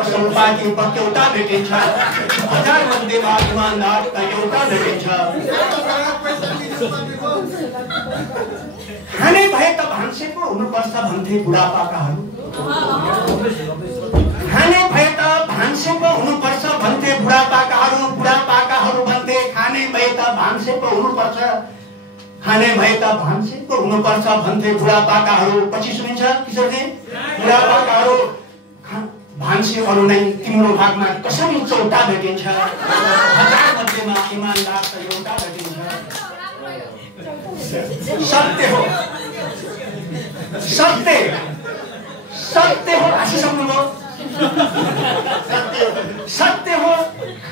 पसल बाँकी एउटा भेटिन्छ, हजार मध्येमा इमानदार त एउटा भेटिन्छ। खाने भए त भान्से पो हुनुपर्छ भन्थे बुढापाकाहरू, खाने भए त भान्से पो हुनुपर्छ भन्थे बुढापाकाहरू, बुढापाकाहरू भन्थे खाने भए त भान्से पो हुनुपर्छ, खाने भए त भान्से पो हुनुपर्छ भन्थे बुढापाकाहरू। पछि सुनिन्छ किशोरजी, बुढापाकाहरू भान्से अरू नै तिम्रो भागमा कसरी चौटा भेटिन्छ, हजार मध्येमा इमानदार त एउटा भेटिन्छ। सत्य हो, सत्य सत्य हो, हाँसी सक्नुभयो? सत्य हो,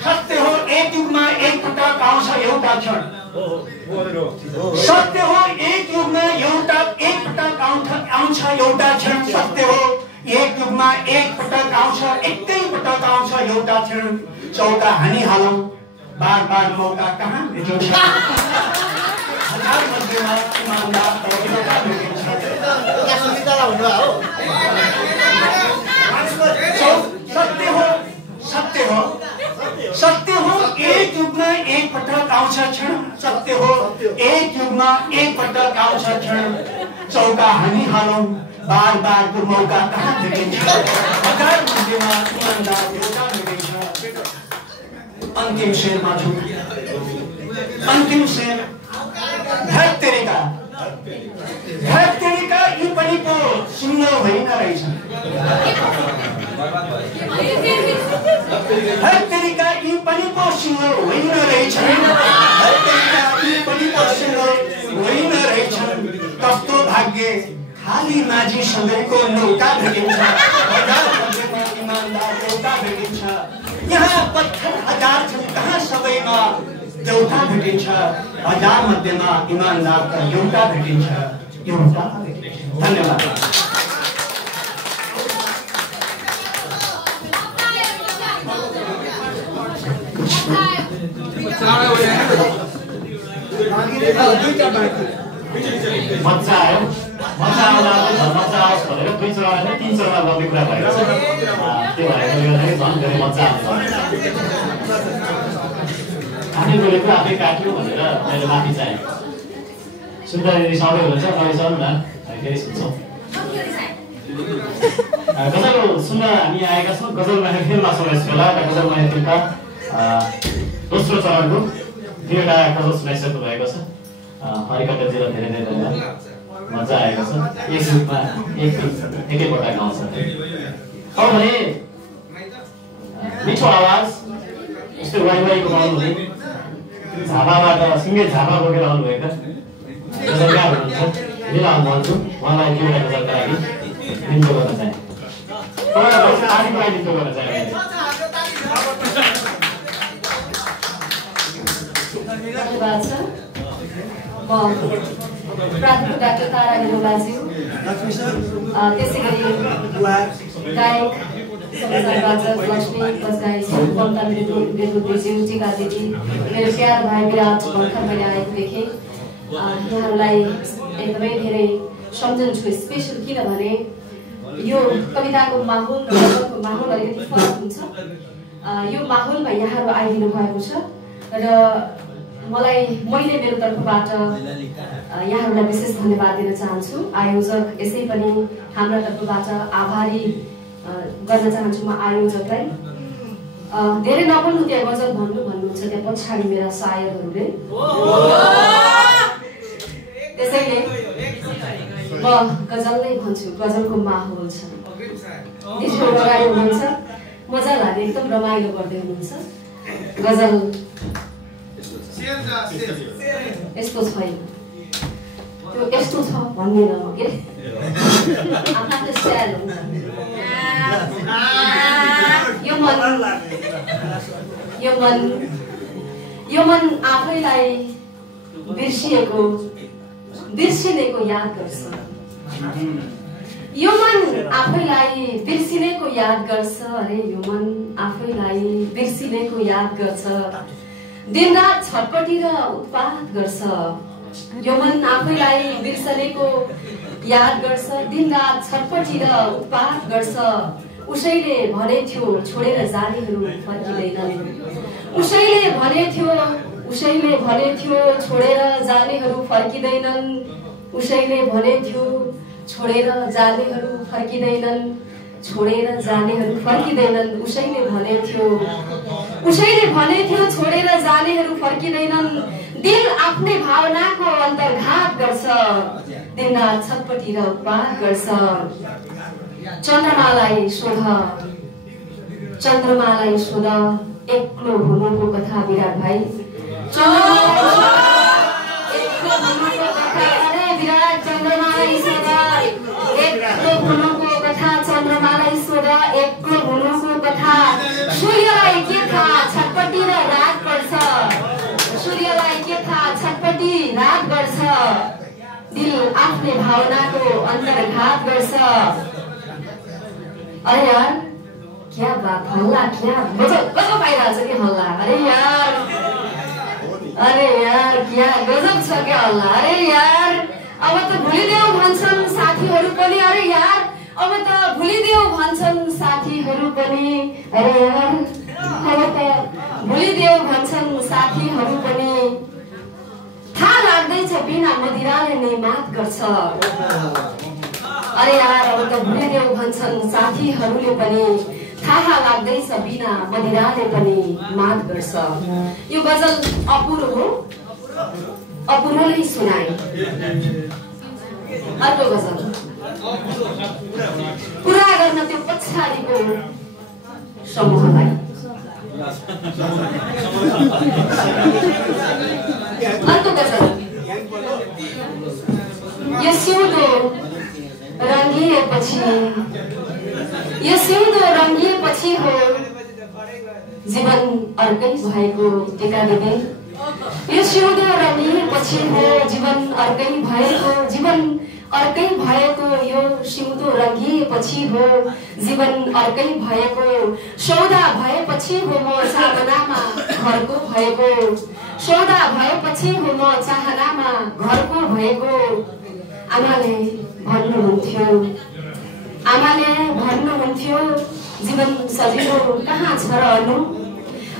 सत्य हो। एक युगमा एक पटक आउँछ एउटा क्षण, सत्य हो। एक युगमा एक पटक आउँछ एउटा क्षण, सत्य हो। एक युगमा एक पटक आउँछ, एकै पटक आउँछ एउटा क्षण। चौका हानिहालौँ, बार बार मौका कहाँ भेटिन्छ, हजार मध्येमा इमानदार त एउटा भेटिन्छ। सत्य हो, सत्य हो, सत्य हो। एक युगमा एक पटक आउँछ क्षण, सत्य हो। एक युगमा एक पटक आउँछ क्षण। चौका हानिहालौँ, बार बारको मौका कहाँ भेटिन्छ, हजार मध्येमा इमानदार एउटा भेटिन्छ। अन्तिम शेरमा छु, अन्तिम शेर। धरतेरीका यी पनि पो सिंह होइन रहेछ, धरतेरीका यी पनि पो सिंह होइन रहेछन्, धरतेरीका यी पनि पो सिंह होइन रहेछन्। कस्तो भाग्य खाली माझी सबैको नौका भेटिन्छ, हजार मध्येमा इमानदार एउटा भेटिन्छ। यहाँ पत्थर हजार छन्, कहाँ सबैमा देउता भेटिन्छ, हजार मध्येमा इमानदार त एउटा भेटिन्छ, एउटा भेटिन्छ। धन्यवाद। मजा आयो, मजा आउँदा मजा आओस् भनेर 2 चरणमा 3 चरणमा गर्ने कुरा भएको छ। त्यो भएकोले गर्दाखेरि झन् धेरै मजा आउँछ। आफै बोलेको आफै काट्यो भनेर मैले माफी चाहेँ। सुन्दा रिसाउँदै हुनुहुन्छ, मैले सुनौँ न, फेरि सुन्छौँ। गजल सुन्न हामी आएका छौँ। गजल महफिलमा सुनाइसक्यो होला। गजल महफिलका दोस्रो चरणको 2वटा गजल सुनाइसक्नु भएको छ। हरिकटजीलाई धेरै धेरै धन्यवाद। मजा आएको छ। एक युगमा एकैपटक आउँछ। अब भने मिठो आवाज यस्तो वाइवाईको गाउनु हुने, झापाबाट सिङ्गे झापा बोकेर आउनुभएका गजलकार हुनुहुन्छ, लिन आउनुहुन्छ। उहाँलाई 2वटा गजलका लागि निम्तो गर्न चाहे, तालीको लागि निम्तो गर्न चाहे। धन्यवाद छ। म प्राध्यापक डाक्टर तारा निरोलाज्यू, त्यसै गरी गायक संसारवाचक लक्ष्मी बजगाई ममता बिरुद्रज्यू, टिका दिदी, मेरो प्यार भाइ विराट भर्खर मैले आएको देखेँ। यहाँहरूलाई एकदमै धेरै सम्झन्छु। स्पेसल किनभने यो कविताको माहौल र गजलको माहौल अलिकति फरक हुन्छ। यो माहौलमा यहाँहरू आइदिनु भएको छ र मैले मेरो तर्फबाट यहाँहरूलाई विशेष धन्यवाद दिन चाहन्छु। आयोजक यसै पनि हाम्रो तर्फबाट आभारी गर्न चाहन्छु म आयोजकलाई। धेरै नबोल्नु, त्यहाँ गजल भन्नुहुन्छ, त्यहाँ पछाडि मेरा सायरहरूले। त्यसैले म गजल नै भन्छु। गजलको माहौल छ, दिदीहरू अगाडि हुनुहुन्छ, मजा लाग्यो, एकदम रमाइलो गर्दै हुनुहुन्छ। गजल यस्तो छैन, त्यो यस्तो छ भन्दैन म के आफ्नो स्टाइल हुन्छ। यो मन आफैलाई बिर्सिनेको याद गर्छ। यो मन आफैलाई बिर्सिनेको याद गर्छ। अरे यो मन आफैलाई बिर्सिनेको याद गर्छ। दिनरात छटपटी र उत्पात गर्छ। यो मन आफैलाई बिर्सनेको याद गर्छ। दिनरात छटपटी र उत्पात गर्छ। उसैले भने थियो छोडेर जानेहरू फर्किँदैनन् उसैले भने थियो छोडेर जानेहरू फर्किँदैनन् उसैले भने थियो छोडेर जानेहरू फर्किँदैनन् उसैले भने थियो छोडेर जानेहरू फर्किँदैनन् दिल आफ्नै भावनाको अन्तर्घात गर्छ दिनरात छटपटी र उत्पात गर्छ चन्द्रमालाई सोध एक्लो हुनुको कथा विराट भाइ चन्द्रमालाई सोध एक्लो हुनुको कथा सूर्यलाई के थाहा छटपटी र रात पर्छ दिल आफ्नै भावनाको अन्तर्घात गर्छ अरे यार क्या बात हल्ला क्या गजब पाइरहेछ कि हल्ला अरे यार क्या गजब छ क्या हल्ला अरे यार अब त भुलिदेऊ भन्छन् साथीहरू पनि अरे यार अब त भुलिदेऊ भन्छन् साथीहरू पनि अरे यार अब त भुलिदेऊ भन्छन् साथीहरू पनि थाहा लाग्दैछ बिना मदिराले नै मात गर्छ अरे यार अब त भुलिदेऊ भन्छन् साथीहरूले पनि थाहा लाग्दैछ बिना मदिराले पनि मात गर्छ यो गजल अपूर्वले सुनाए अर्को गजल पुरा गर्न त्यो पछाडिको समूहलाई अर्को गजल यो सिउँदो रङ्गिएपछि हो जीवन अर्कै भएको टेका दिँदै यो सिउँदो रङ्गिएपछि हो जीवन अर्कै भएको यो सिउँदो रङ्गिएपछि हो जीवन अर्कै भएको सौदा भएपछि हो म चाहनामा घरको भएको आमाले भन्नुहुन्थ्यो जीवन सजिलो कहाँ छ र अनु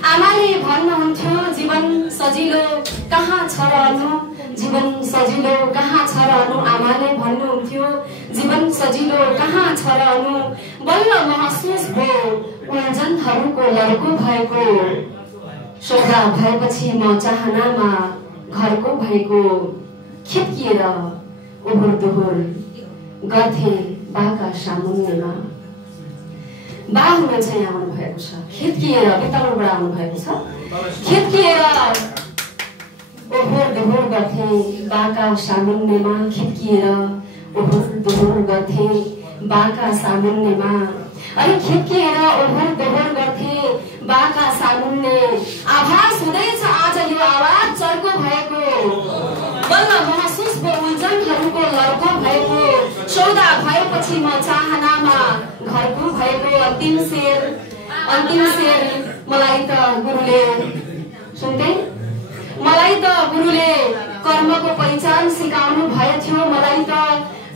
आमाले भन्नुहुन्थ्यो जीवन सजिलो कहाँ छ र अनु आमाले भन्नुहुन्थ्यो जीवन सजिलो कहाँ छ र अनु बल्ल महसुस भयो उल्झनहरूको लड्को भएको सौदा भएपछि म चाहनामा घरको भएको खेतकिएर ओहोर दोहोर गर्थे बाका सामुन्नेमा बा हुनुहुन्छ यहाँ आउनु भएको छ खेतकिएर बेतालबाट आउनु भएको छ खेतकिएर ओहोर दोहोर गर्थे बाका सामुन्नेमा खेतकिएर ओहोर दोहोर गर्थे बाका सामुन्नेमा अरे खेतकिएर ओहोर दोहोर गर्थे बाका सामुन्ने आभास हुँदैछ आज यो आवाज चर्को भएको बल्ल महसुस उल्झनहरूको लड्को भएको सौदा भएपछि म चाहनामा घरको भएको अन्तिम शेर मलाई त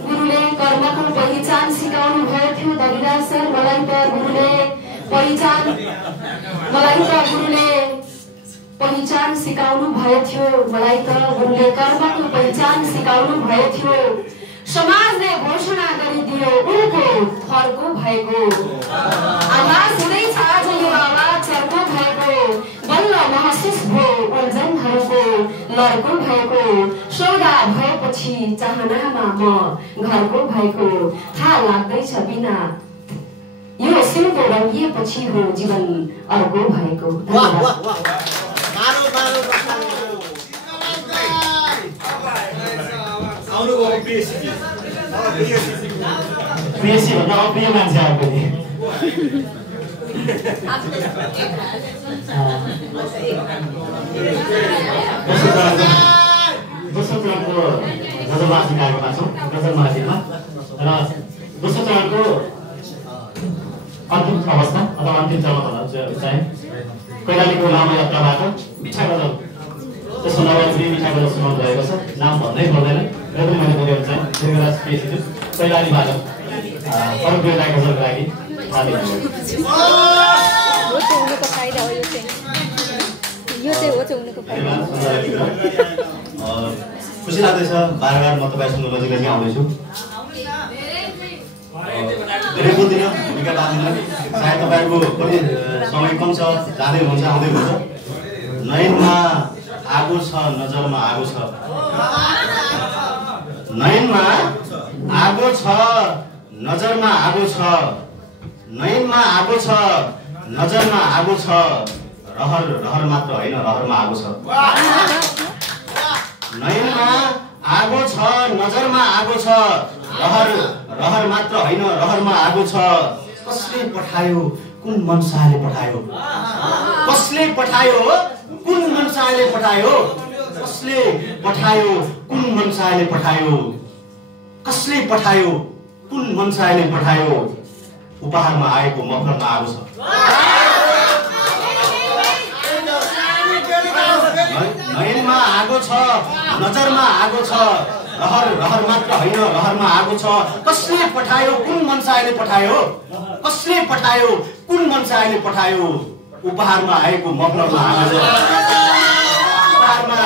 गुरुले कर्मको पहिचान सिकाउनु भयो थियो दरिरा सर मलाई त गुरुले पहिचान सिकाउनु भयो थियो कर्मको पहिचान सिकाउनु भयो थियो समाजले घोषणा गरिदियो उनको थरको भएको आवाज हुँदैछ आज यो आवाज चर्को भएको बल्ल महसुस भयो उल्झनहरूको लड्को भएको सौदा भएपछि चाहनामा म घरको भएको थाहा लाग्दैछ बिना यो सिउँदो रङ्गिएपछि हो जीवन अर्को भएको प्रियसी भन्दा अप्रिय मान्छे आएको नि दोस्रो चरणको गजलमाथि कार्यक्रममा छौँ गजलमाथिमा र दोस्रो चरणको अन्तिम अवस्था अथवा अन्तिम चरण भन्न चाहे कैलालीको लामो यात्राबाट मिठा गजल त्यसको नवलपुरी मिठा गजल सुनाउनु भएको छ नाम भन्नै पर्दैन र पनि मैले बोलेको चाहिँ देवराज प्रियसी कैलालीबाट अरू बेला गजलको लागि थाली हो चाहिँ हुनुको फाइदा हो यो चाहिँ हो चाहिँ हुनुको फाइदा खुसी लाग्दैछ बार म तपाईँसँग नजिक आउँदैछु धेरै बोल्दिनँ भूमिका बाँध्दिनँ सायद तपाईँहरूको पनि समय कम छ जाँदै हुन्छ आउँदै हुन्छ नयनमा आगो छ नजरमा आगो छ नयनमा आगो छ नजरमा आगो छ नयनमा आगो छ नजरमा आगो छ रहर रहर मात्र होइन रहरमा आगो छ नयनमा आगो छ नजरमा आगो छ रहर रहर मात्र होइन रहरमा आगो छ कसले पठायो कुन मनसाले पठायो कसले पठायो कुन मनसाले पठायो कसले पठायो कुन मनसाले पठायो कसले पठायो कुन मनसाले पठायो उपहारमा आएको मफलरमा आगो छ नयनमा आगो छ नजरमा आगो छ रहर रहर मात्र होइन रहरमा आगो छ कसले पठायो कुन मनसाले पठायो कसले पठायो कुन मनसाले पठायो उपहारमा आएको मफलरमा आगो छ उपहारमा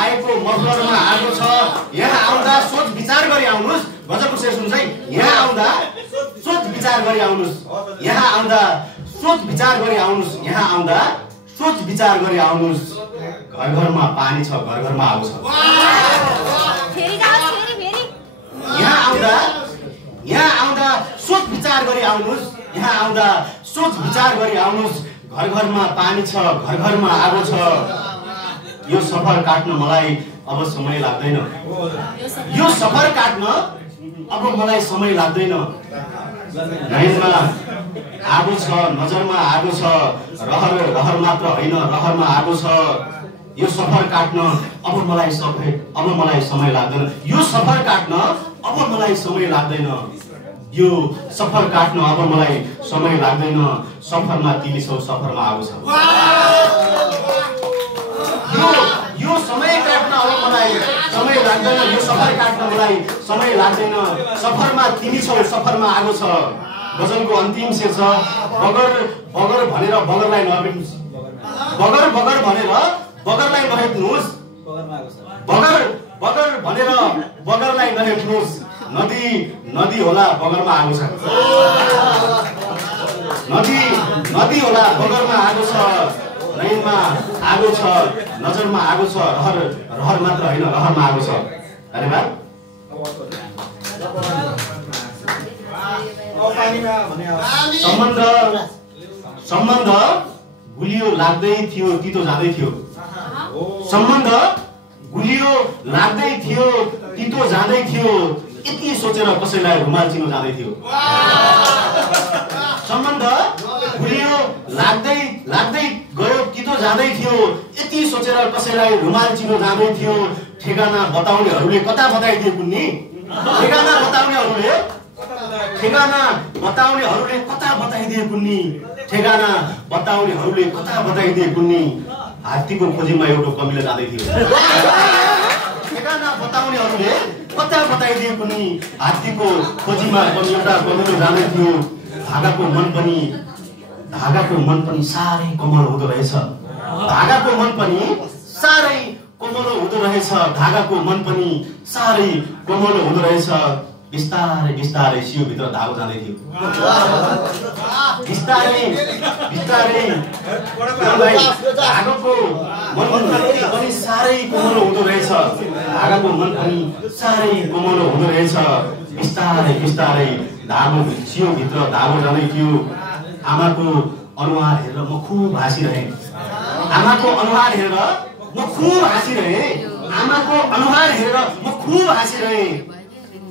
आएको मफलरमा आगो छ यहाँ आउँदा सोच विचार गरी आउनुस् गजबको शेर सुन्नुस् है यहाँ आउँदा सोच विचार गरी आउनुस् यहाँ आउँदा सोच विचार गरी आउनुस् यहाँ आउँदा सोच विचार गरी आउनुस् घर घरमा पानी छ घर घरमा आगो छ यहाँ आउँदा सोच विचार गरी आउनुस् यहाँ आउँदा सोच विचार गरी आउनुस् घर घरमा पानी छ घर घरमा आगो छ यो सफर काट्न मलाई अब समय लाग्दैन यो सफर काट्न अब मलाई समय लाग्दैन नयनमा आगो छ नजरमा आगो छ रहर रहर मात्र होइन रहरमा आगो छ यो सफर काट्न अब मलाई समय लाग्दैन यो सफर काट्न अब मलाई समय लाग्दैन यो सफर काट्न अब मलाई समय लाग्दैन सफरमा तिमी छौ सफरमा आगो छ यो समय काट्न अब मलाई समय लाग्दैन यो सफर काट्न मलाई समय लाग्दैन सफरमा तिमी छौ सफरमा आगो छ गजलको अन्तिम शेर छ बगर बगर भनेर बगरलाई नभेट्नुस् बगर बगर भनेर बगरलाई नहेप्नुस् बगर बगर भनेर बगरलाई नहेप्नुस् नदी नदी होला बगरमा आगो छ नदी नदी होला बगरमा आगो छ नयनमा आगो छ नजरमा आगो छ रहर रहर मात्र होइन रहरमा आगो छ धन्यवाद सम्बन्ध सम्बन्ध गुलियो लाग्दै थियो तितो जाँदै थियो सम्बन्ध गुलियो लाग्दै थियो तितो जाँदै थियो यति सोचेर कसैलाई रुमाल चिनो जाँदै थियो सम्बन्ध गुलियो लाग्दै लाग्दै गयो तितो जाँदै थियो यति सोचेर कसैलाई रुमाल चिनो जाँदै थियो ठेगाना बताउनेहरूले कता बताइदिए कुन्नी ठेगाना बताउनेहरूले कता बताइदिए कुन्नी ठेगाना बताउनेहरूले कता बताइदिए कुन्नी हात्तीको खोजीमा एउटा कमिलो जाँदै थियो ठेगाना बताउनेहरूले कता बताइदिए कुन्नी हात्तीको खोजीमा एउटा कमिलो जाँदै थियो धागाको मन पनि साह्रै कोमल हुँदो रहेछ धागाको मन पनि साह्रै कोमल हुँदो रहेछ धागाको मन पनि साह्रै कोमल हुँदो रहेछ बिस्तारै बिस्तारै सियो भित्र धागो जाँदै थियो बिस्तारै बिस्तारै धागाको मन पनि साह्रै कोमल हुँदो रहेछ धागाको मन पनि साह्रै कोमल हुँदो रहेछ बिस्तारै बिस्तारै धागो सियो भित्र धागो जाँदै थियो आमाको अनुहार हेरेर म खुब हाँसिरहेँ आमाको अनुहार हेरेर म खुब हाँसिरहेँ आमाको अनुहार हेरेर म खुब हाँसिरहेँ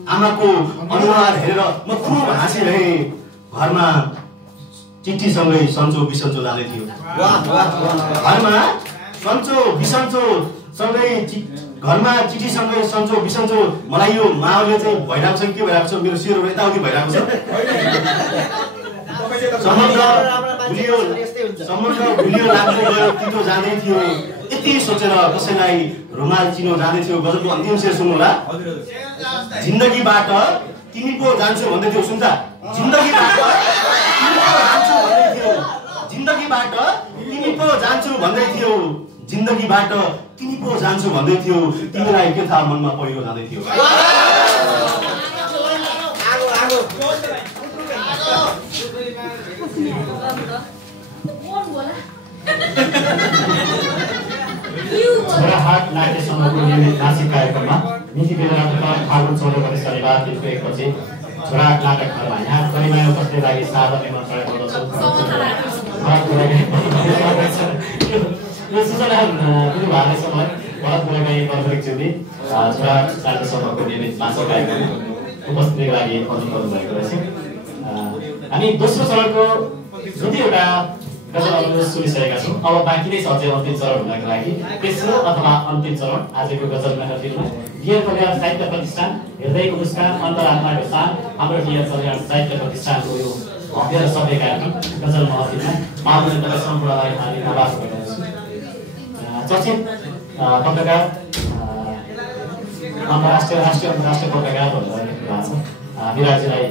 आमाको अनुहार हेरेर म खुब हाँसिरहेँ घरमा चिठीसँगै सन्चो बिसन्चो जाँदै थियो घरमा सन्चो बिसन्चो सँगै घरमा चिठीसँगै सन्चो बिसन्चो मलाई यो माओले चाहिँ भइरहेको छ के भइरहेको छ मेरो शिरहरू यताउति भइरहेको छ सम्बन्ध भुलियो लाग्दै गयो तितो जाँदै थियो यति सोचेर कसैलाई रुमाल चिनो जाँदै थियो गजलको अन्तिम शेर सुन्नु होला जिन्दगीबाट तिमी पो जान्छौ भन्दै थियो सुन्छ जिन्दगीबाट जिन्दगीबाट तिमी पो जान्छु भन्दै थियो जिन्दगीबाट तिमी पो जान्छु भन्दै थियो तिमीलाई के थाहा मनमा पहिरो जाँदै थियो छोराहाट नाट्य समूहको नियमित मासिक कार्यक्रममा मिति बेलाबाट फागुन 14 गते शनिबार दिनको 1 बजे छोराहाट नाटक घरमा यहाँ गरिमाया उपस्थित लागि सादर निमन्त्रणा गर्दछु। यो सूचना दिनुभएको समय भरत गुरागाई बर्बरिक ज्यूले छोराहाट नाट्य समूहको नियमित मासिक कार्यक्रम उपस्थितिको लागि अनुरोध गर्नुभएको रहेछ। हामी दोस्रो चरणको जतिवटा गजल अनुरोध सुनिसकेका छौँ। अब बाँकी नै छ अझै अन्तिम चरण हुनको लागि। तेस्रो अथवा अन्तिम चरण आजको गजल महफिलमा गियर कल्याण साहित्य प्रतिष्ठान हृदयको मुस्कान अन्तरात्माको स्थान हाम्रो गियर कल्याण साहित्य प्रतिष्ठानको यो भव्य र सभ्य कार्यक्रम गजल महफिलमा माननीय तपाईँ सम्पूर्णलाई हार्दिक आभार गर्दछु। चर्चित पत्रकार अन्तर्राष्ट्रिय राष्ट्रिय अन्तर्राष्ट्रिय पत्रकार भनेर लेख्नु भएको छ विराजीलाई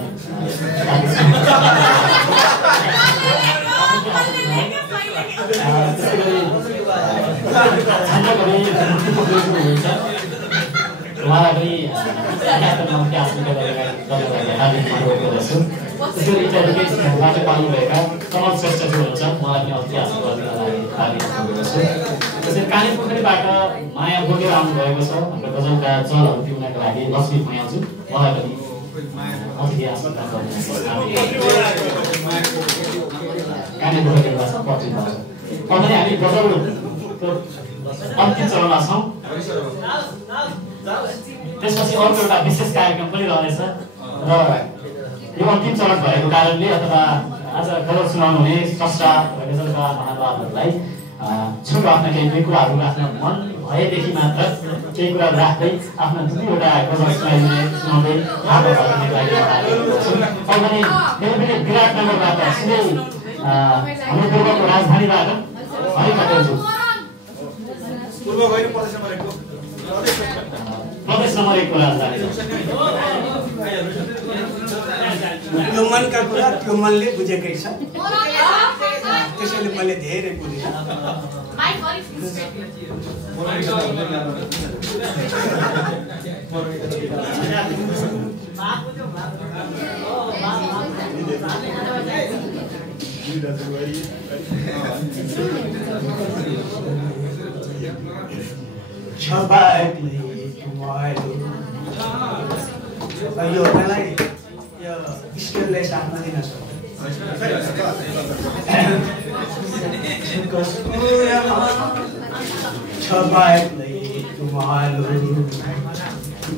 उहाँलाई पनि पाल्नुभएका कमल श्रेष्ठजी हुनुहुन्छ उहाँलाई पनि अति हासिल गर्नलाई हार्दिक गर्दछु। त्यसरी कालीपोखरीबाट माया बोकेर आउनुभएको छ हाम्रो गजलका जलहरू पिउनको लागि लक्ष्मी भुइयाज्यू उहाँलाई पनि अति हासिल गर्दछु। कालीपोखरीबाट पत्रित भएको छ। अब पनि हामी गजलको अन्तिम चरणमा छौँ। त्यसपछि अर्को एउटा विशेष कार्यक्रम पनि रहनेछ र यो अन्तिम चरण भएको कारणले अथवा आज गजल सुनाउनु हुने स्रष्टा र गजलका महानुभावहरूलाई छोटो आफ्ना केही दुई कुराहरू राख्न मन भएदेखि मात्र केही कुराहरू राख्दै आफ्ना दुईवटा गजल सुनाउँदै हाम्रो भर्ने लागि अब पनि फेरि विराटनगरबाट सिधै हाम्रो पूर्वको राजधानीबाट हरिकटेलज्यू प्रदेश नम्बर 1 को राजधानी त्यो मनका कुरा त्यो मनले बुझेकै छ त्यसैले मैले धेरै बुझेँ। यो मलाई यो स्केलले साथमा दिन सक्छ छबाइले तुम्हारो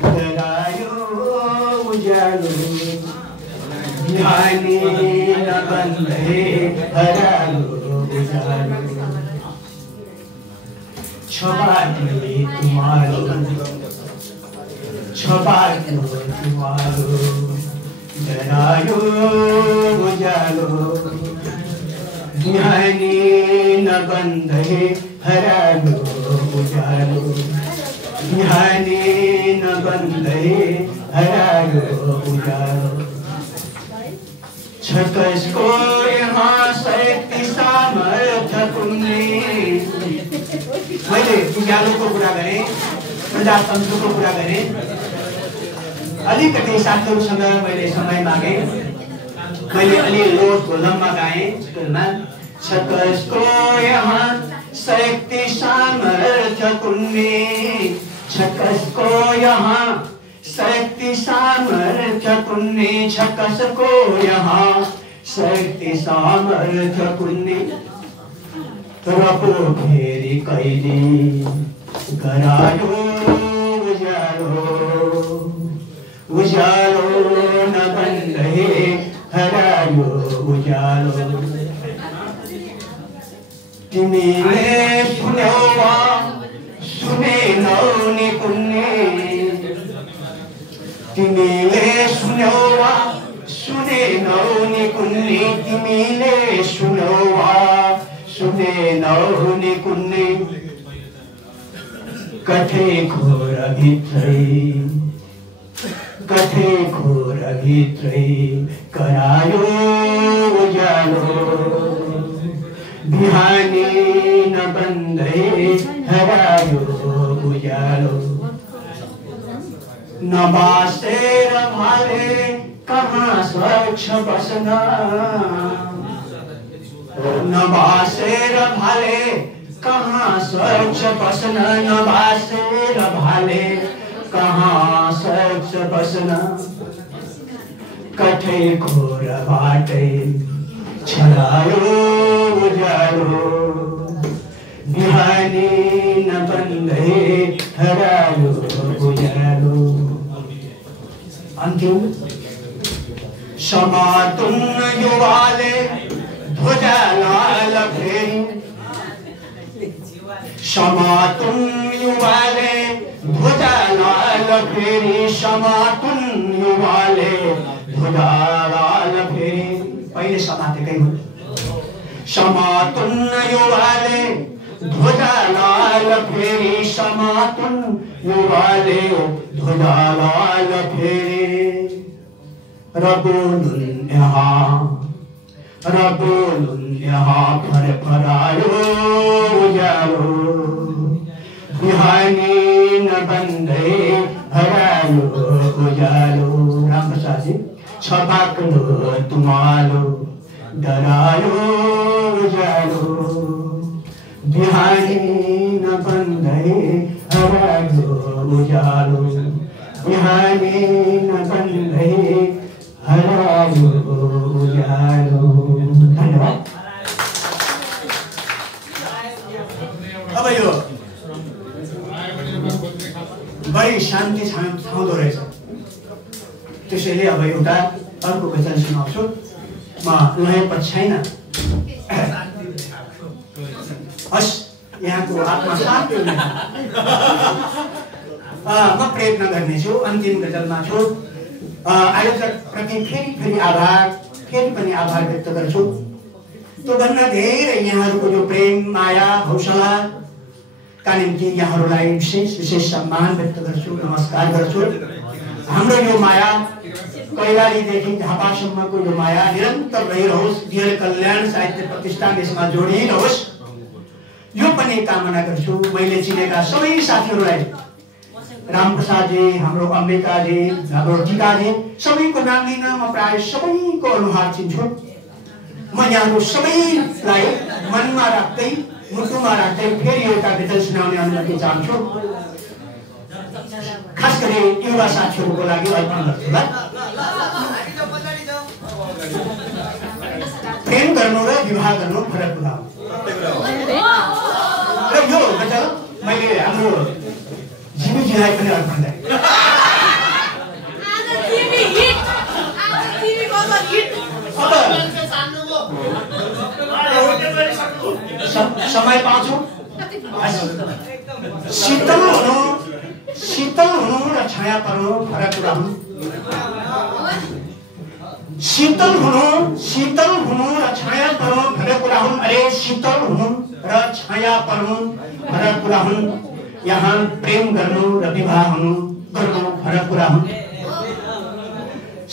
गरायो उजालो बिहानी न बन्धे हरालो उजालो छबाइले तुम्हारो छबाइलो तुम्हारो गरायो उजालो बिहानी न बन्धे हरालो उजालो बिहानी न बन्धे हरालो उजालो छकसको यहाँ शक्ति सामर्थ्य कुन्ने मैले उज्यालोको कुरा गरेँ प्रजातन्त्रको कुरा गरेँ अलिकति साथीहरूसँग मैले समय मागेँ मैले अलि लोड भोलममा गाएँ स्कुलमा छकसको यहाँ शक्ति सामर्थ्य कुन्ने छकसको यहाँ शक्ति सामर्थ्य कुन्ने छकसको यहाँ शक्ति सामर्थ्य कुन्ने रपो फेरि कहिले गरायो उजालो उजालो न बन्धे हरायो उजालो तिमीले सुन्यौ वा सुनेनौ नि कुन्ने तिमीले सुन्यौ वा सुनेनौ नि कुन्ने तिमीले सुन्यौ वा सुनेनौ नि कुन्ने कठे घोर भित्रै करायो उजालो बिहानी नबन्दै हरायो उज्यालो नबासेर भाले कहाँ स्वच्छ बस्न नबासेर भाले कहाँ स्वच्छ बस्न नबासेर भाले कहाँ स्वच्छ बस्न कठै घोर बाटै छरायो उज्यालो बिहानी नबन्दै हरायो उज्यालो अन्तिम समातुन्न युवाले ध्वजा लाल फेरि समातुन्न युवाले ध्वजा लाल फेरि समातुन्न युवाले ध्वजा लाल फेरि पहिले समातेकै हो समातुन्न युवाले ध्वजा लाल फेरि समातुन्न युवाले ध्वजा लाल फेरि रबोलुन यहाँ फरफरायो उज्यालो बिहानी नबन्दै हरायो उज्यालो रामप्रसादजी छपाक्लो तुम्हालो डरायो उज्यालो बिहानी नबन्दै हरायो उज्यालो बिहानी नबन्दै हरायो उज्यालो। धन्यवाद। अब यो बढी शान्ति छाउँदो रहेछ, त्यसैले अब एउटा अर्को गजल सुनाउँछु। म लय पछ्याइन, हस् यहाँको आत्मा शान्ति हुने। म प्रयत्न गर्नेछु। अन्तिम गजलमा छु। आयोजकप्रति फेरि आभार, फेरि पनि आभार व्यक्त गर्छु। त्योभन्दा धेरै यहाँहरूको जो प्रेम माया हौसला का निम्ति यहाँहरूलाई विशेष सम्मान व्यक्त गर्छु, नमस्कार गर्छु। हाम्रो यो माया कैलालीदेखि झापासम्मको यो माया निरन्तर रहिरहोस्, दियल कल्याण साहित्य प्रतिष्ठान यसमा जोडिरहोस्, यो पनि कामना गर्छु। मैले चिनेका सबै साथीहरूलाई, रामप्रसादजी, हाम्रो अम्बिकाजी, हाम्रो टिकाजी, सबैको नाम लिन म प्राय सबैको अनुहार चिन्छु। म यहाँहरू सबैलाई मनमा राख्दै मुटुमा राख्दै फेरि एउटा गजल सुनाउने अनुमति चाहन्छु। खास गरी युवा साथीहरूको लागि अर्पण गर्छु। प्रेम गर्नु र विवाह गर्नु फरक कुरा हो। र यो गजल मैले हाम्रो जिमीजीलाई पनि अर्पण गरेँ। समय पाउँछु। शीतल हुनु र छाया पर्नु फरक कुरा हुन्। शीतल हुनु र छाया पर्नु फरक कुरा हुन्। अरे शीतल हुनु र छाया पर्नु फरक कुरा हुन्। यहाँ प्रेम गर्नु र विवाह गर्नु फरक कुरा हुन्।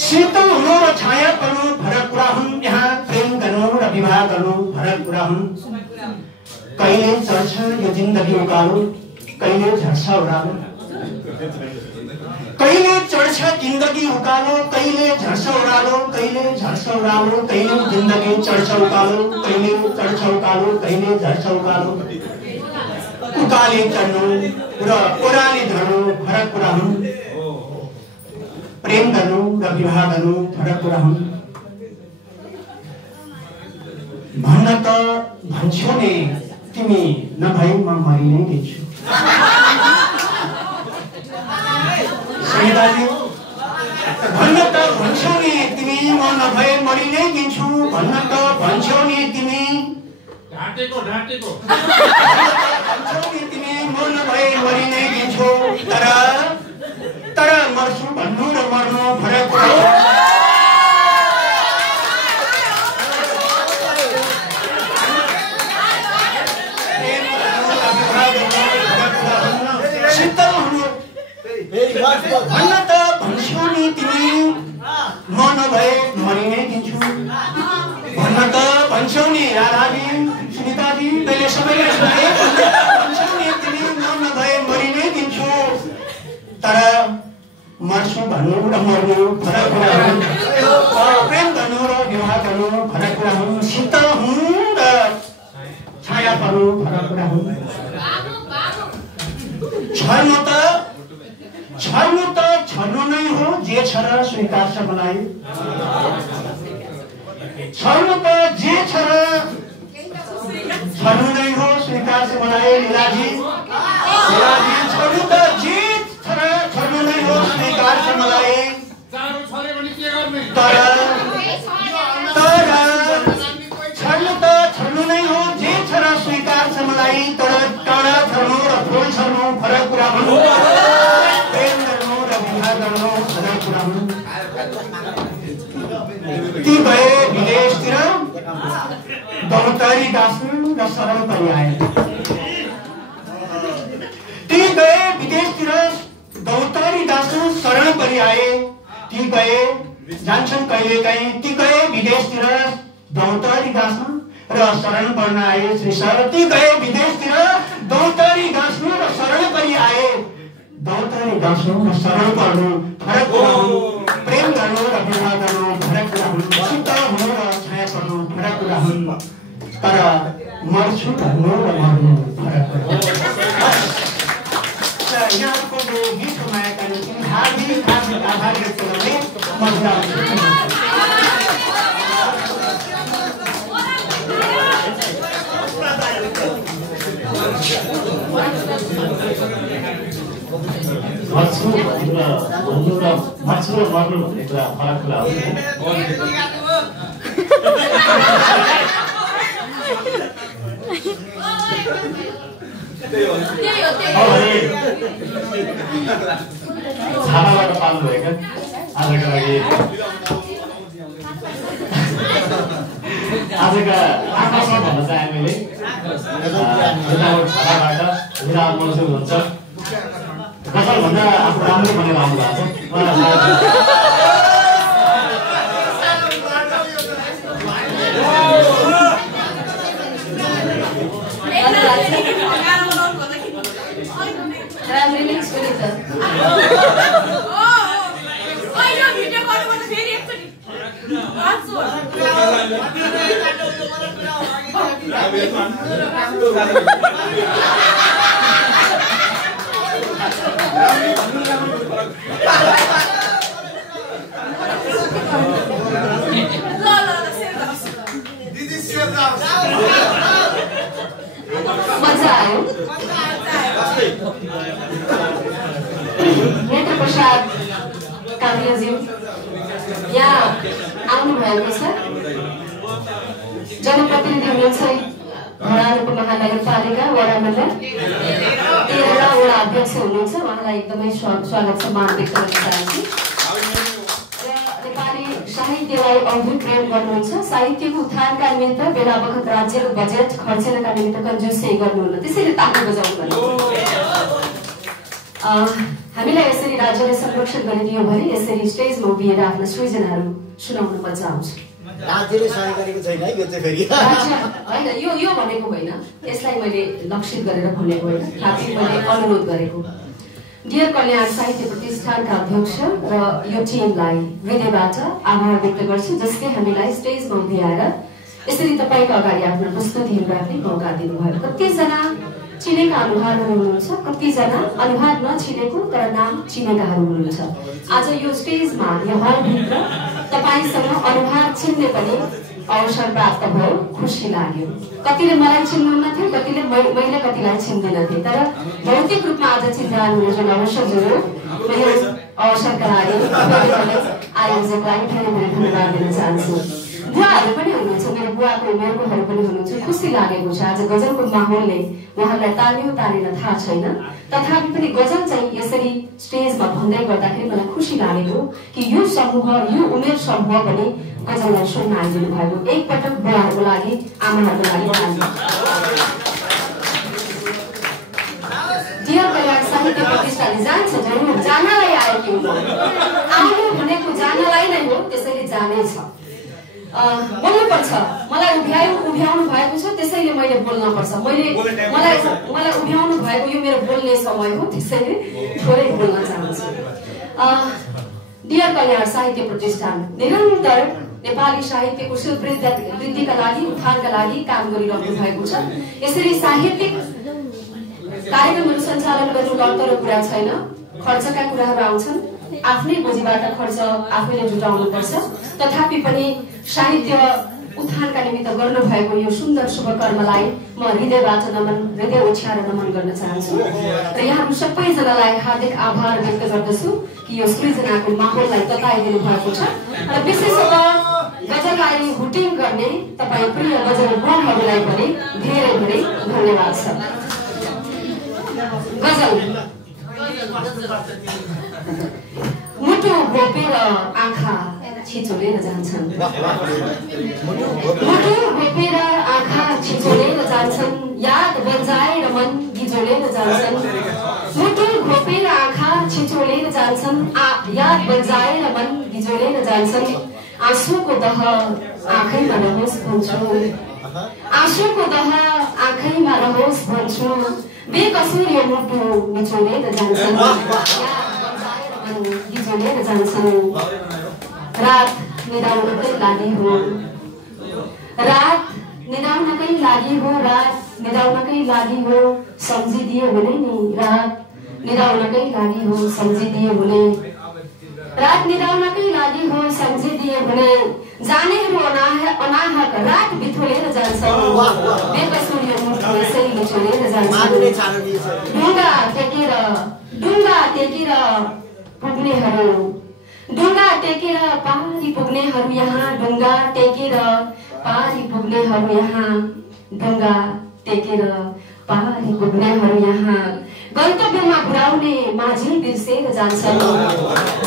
शीतल हुनु र छाया पर्नु फरक कुरा हुन्। यहाँ प्रेम गर्नु र विवाह गर्नु फरक कुरा हुन्। कहिले चढ्छ यो जिन्दगी उकालो, कहिले झर्छ ओह्रालो। कहिले चढ्छ जिन्दगी उकालो, कहिले झर्छ ओह्रालो, कहिले झर्छ ओह्रालो। कहिले जिन्दगी चढ्छ उकालो, कहिले चढ्छ उकालो, कहिले झर्छ उकालो। उकाली चढ्नु र ओह्राली झर्नु फरक कुरा हुन्। प्रेम गर्नु र विवाह गर्नु फरक कुरा हुन्। भन्न त भन्छौ नि तिमी नभई म मरि नै दिन्छु। भन्न त भन्छौ नि तिमी म नभए मरि नै दिन्छु। भन्न त भन्छौ नि तिमी भन्छौ नि तिमी म नभए मरि नै दिन्छु। तर मर्छु भन्नु र मर्नु फरक कुरा हो। भन्न त भन्छौ नि तिमी म नभए मरि नै दिन्छु। भन्न त भन्छौ नि राधाजी, निलाजी मैले सबैलाई सुनाएँ तिमी म नभए मरि नै दिन्छु तर मर्छु भन्नु र मर्नु फरक कुरा हुन् प्रेम गर्नु र विवाह गर्नु फरक कुरा हुन् शीतल हुनु र छाया पर्नु फरक कुरा हुन् छल्नु त छल्नु नै हो जे छ र स्वीकार छ मलाई छल्नु त जे छ र छल्नु नै हो स्वीकार छ मलाई निलाजी छल्नु त जे छ र छल्नु नै हो स्वीकार छ मलाई तर छल्नु त छल्नु नै हो जे छ र स्वीकार छ मलाई तर टाढा छल्नु र फुल छल्नु फरक कुरा हुन् प्रेम गर्नु र विवाह गर्नु फरक कुरा हुन् ती गए विदेशतिर दौतारी गाँस्नु र सरल पनि आए ती गए विदेशतिर दौतारी गाँस्नु सरल पनि आए ती गए जान्छन् कहिलेकाहीँ ती गए विदेशतिर दौतारी गाँस्नु र शरण पर्न आए श्री सर ती गए विदेशतिर दौतारी गाँस्नु र शरण पनि आए दौतारी गाँस्नु र शरण पर्नु फरक कुरा हुन् प्रेम गर्नु र विवाह गर्नु फरक कुरा हुन् शीतल हुनु र छाया पर्नु फरक कुरा हुन् तर मर्छु भन्नु र मर्नु फरक कुरा हुन् यहाँको यो गीत मायाका निम्ति हार्दिक आभार व्यक्त गर्ने म मर्छु र मर्नु भन्ने कुरा फरक कुरा हो छालाबाट पाल्नु भएको आजका लागि आजका आकाशमा भन्न चाहे मैले छालाबाट विराम मर्छु हुन्छ गजल भन्दा आफू राम्रो बनेर आउनु भएको मजा आयो नेत्र प्रसाद कामरेजी यहाँ आउनु भएको छ जनप्रतिनिधि हुनुहुन्छ धरानको महानगरपालिका वडा नम्बर 13 वडा अध्यक्ष हुनुहुन्छ उहाँलाई एकदमै स्वागत सम्मान व्यक्त गर्न चाहन्छु र नेपाली साहित्यलाई अद्भुत प्रेम गर्नुहुन्छ साहित्यको उत्थानका निमित्त बेला बखत राज्यको बजेट खर्चेनका निमित्त कन्जुसै गर्नुहुन्न त्यसैले ताली बजाउनु पर्यो हामीलाई यसरी राज्यले संरक्षण गरिदियो भने यसरी स्टेजमा उभिएर आफ्ना सृजनाहरू सुनाउन मजा आउँछ राज्यले सहयोग गरेको छैन है यो चाहिँ फेरि हैन यो भनेको होइन यसलाई मैले लक्षित गरेर भनेको होइन खासै मैले अनुरोध गरेको डियर कल्याण साहित्य प्रतिष्ठानका अध्यक्ष र यो टिमलाई हृदयबाट आभार व्यक्त गर्छु जसले हामीलाई स्टेजमा उभिएर यसरी तपाईको अगाडि आफ्नो प्रस्तुतिहरू राख्ने मौका दिनुभयो कतिजना चिनेका अनुहारहरू हुनुहुन्छ कतिजना अनुहार नचिनेको तर नाम चिनेकाहरू हुनुहुन्छ आज यो स्टेजमा यो हलभित्र तपाईसँग अनुहार चिन्ने पनि अवसर प्राप्त भयो खुसी लाग्यो कतिले मलाई चिन्नुहुन्थ्यो कतिले मैले कतिलाई चिन्दैनथे तर भौतिक रूपमा आज चिन्जानु जुन अवसर जोड्यो मैले अवसरका लागि आयोजकलाई फेरि धन्यवाद दिन चाहन्छु बुवाहरू पनि हुनुहुन्छ मेरो बुवाको उमेरकोहरू पनि हुनुहुन्छ खुसी लागेको छ आज गजलको माहौलले उहाँलाई तान्यो तानेन थाहा छैन तथापि पनि गजल चाहिँ यसरी स्टेजमा भन्दै गर्दाखेरि मलाई खुसी लागेको कि यो समूह यो उमेर समूह पनि गजललाई सुन्न आइदिनु भएको एकपटक बुवाहरूको लागि आमाहरूको लागि डियर कल्याण साहित्य प्रतिष्ठानले जान्छ जरुर जानलाई आएकी हुनु आउनु भनेको जानलाई नै हो त्यसैले जानै छ बोल्नुपर्छ मलाई उभ्याउनु भएको छ त्यसैले त्यसैले मैले बोल्न पर्छ। मलाई उभ्याउनु भएको यो मेरो बोल्ने समय हो, त्यसैले थोरै बोल्न चाहन्छु। डियर कल्याण साहित्य प्रतिष्ठान निरन्तर नेपाली साहित्यको वृद्धिका लागि, उत्थानका लागि काम गरिरहनु भएको छ। यसरी साहित्यिक कार्यक्रमहरू सञ्चालन गर्नु लत्तर कुरा छैन। खर्चका कुराहरू आउँछन्, आफ्नै गोजीबाट खर्च आफैले जुटाउनु पर्छ। तथापि पनि साहित्य उत्थानका निमित्त गर्नु भएको यो सुन्दर शुभ कर्मलाई म हृदयबाट हृदय उछ्याएर नमन गर्न चाहन्छु र यहाँहरू सबैजनालाई हार्दिक आभार व्यक्त गर्दछु कि यो सृजनाको माहौललाई तताइदिनु भएको छ र विशेषतः गजललाई हुटिङ गर्ने तपाईँ प्रिय गजल गणहरूलाई पनि धेरै धेरै धन्यवाद छ। गजल मुटु घोपेर आँखा छिचोलेर जान्छन्, मुटु घोपेर आँखा छिचोलेर जान्छन्, याद बन्जाएर मन गिजोलेर जान्छन्, मुटु घोपेर आँखा छिचोलेर जान्छन्, याद बन्जाएर मन गिजोलेर जान्छन्। आँसुको दह आँखैमा रहोस् भन्छु, आँसुको दह आँखैमा रहोस् भन्छु, बेकसुर यो मुटु निचोलेर जान्छन्, गिजोलेर जान्छन्। रात निदाउनकै लागि हो, रात निदाउनकै लागि हो, रात निदाउनकै लागि हो, सम्झिदियो भने नि रात निदाउनकै लागि हो, सम्झिदियो भने रात निदाउनकै लागि हो, सम्झिदियो भने जानेहरू अनाहक रात बिथोलेर जान्छन्, बेकसुर यो मुटु यसै निचोलेर जान्छन्। ढुङ्गा टेकेर पुग्नेहरू, ढुङ्गा टेकेर पारी पुग्नेहरू यहाँ, ढुङ्गा टेकेर पारी पुग्नेहरू यहाँ, ढुङ्गा टेकेर पारी पुग्नेहरू यहाँ, गन्तव्यमा पुर्याउने माझी बिर्सेर जान्छन्,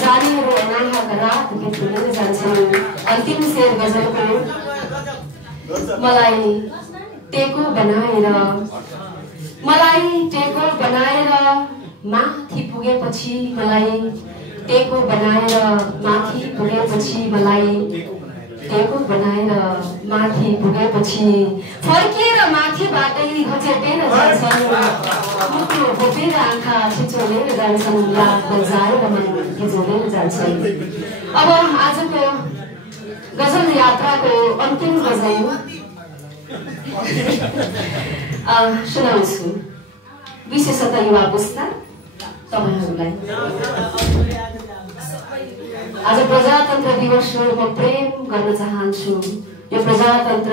जानेहरू अनाहक रात बिथोलेर जान्छन्। अन्तिम शेर गजलको मलाई टेको बनाएर, मलाई टेको बनाएर माथि पुगेपछि, मलाई टेको बनाएर माथि पुगेपछि, मलाई टेको बनाएर माथि पुगेपछि फर्किएर माथिबाटै घचेटेर जान्छन्, मुटु घोपेर आँखा छिचोलेर जान्छन्, याद बजाएर मन गिजोलेर जान्छन्। अब आजको गजल यात्राको अन्तिम गजल सुनाउँछु, विशेषतः युवा पुस्ता तपाईहरुलाई। आज प्रजातन्त्र दिवस हो, म प्रेम गर्न चाहन्छु, यो प्रजातन्त्र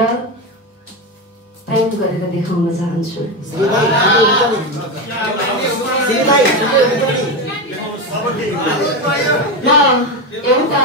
प्रेम गरेर देखाउन चाहन्छु। म एउटा